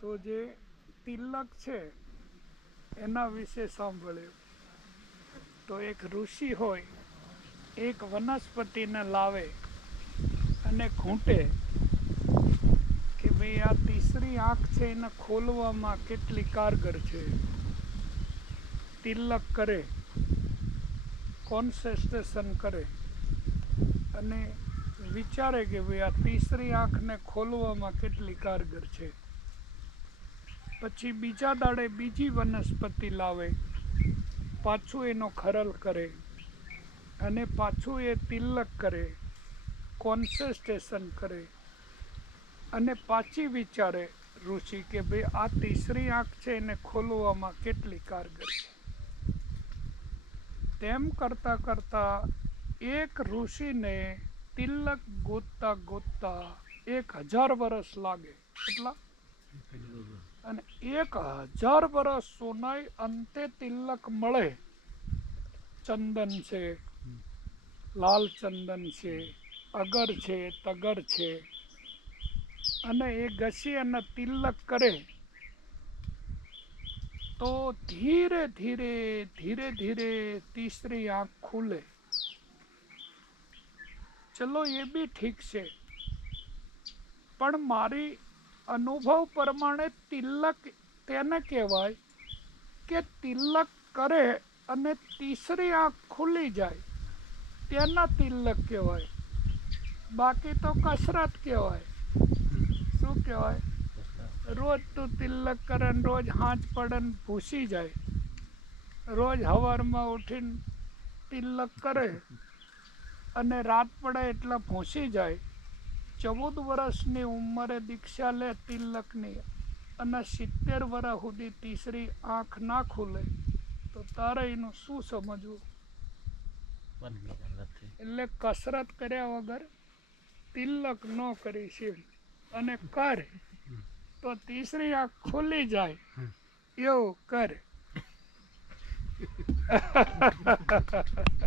તો જે તિલક છે એના વિશે સાંભળ્યું. તો એક ઋષિ હોય, એક વનસ્પતિને લાવે અને ઘૂંટે કે ભાઈ આ તીસરી આંખ છે એને ખોલવામાં કેટલી કારગર છે. તિલક કરે, કોન્સન્ટ્રેશન કરે અને વિચારે કે ભાઈ આ તીસરી આંખને ખોલવામાં કેટલી કારગર છે. પછી બીજા દાડે બીજી વનસ્પતિ લાવે, પાછું એનો ખરલ કરે અને પાછું એ તિલક કરે, કોન્સન્ટ્રેશન કરે અને પાછી વિચારે ઋષિ કે ભાઈ આ તીસરી આંખ છે એને ખોલવામાં કેટલી કારગર છે. તેમ કરતા કરતા એક ઋષિને તિલક ગોતતા ગોતતા 1000 વર્ષ લાગે. કેટલા? અને 1000 વર્ષ સોનાઈ અંતે તિલક મળે. ચંદન છે, લાલ ચંદન છે, અગર છે, તગર છે અને એ ઘસી અને તિલક કરે તો ધીરે ધીરે ધીરે ધીરે તીસરી આંખ ખુલે. ચલો એ બી ઠીક છે, પણ મારી અનુભવ પ્રમાણે તિલક તેને કહેવાય કે તિલક કરે અને તીસરી આંખ ખુલી જાય તેના તિલક કહેવાય. બાકી તો કસરત કહેવાય. શું કહેવાય? રોજ તું તિલક કરે ને રોજ હાંચ પડે ને ભૂસી જાય, રોજ સવારમાં ઉઠીને તિલક કરે અને રાત પડે એટલે ભૂસી જાય. 14 વર્ષની ઉંમરે દીક્ષા લે તિલકની અને 70 વર્ષ સુધી તીસરી આંખ ના ખુલે તો તારે એનું શું સમજવું? એટલે કસરત કર્યા વગર તિલક ન કરી છે અને કર તો તીસરી આંખ ખુલી જાય એવું કર.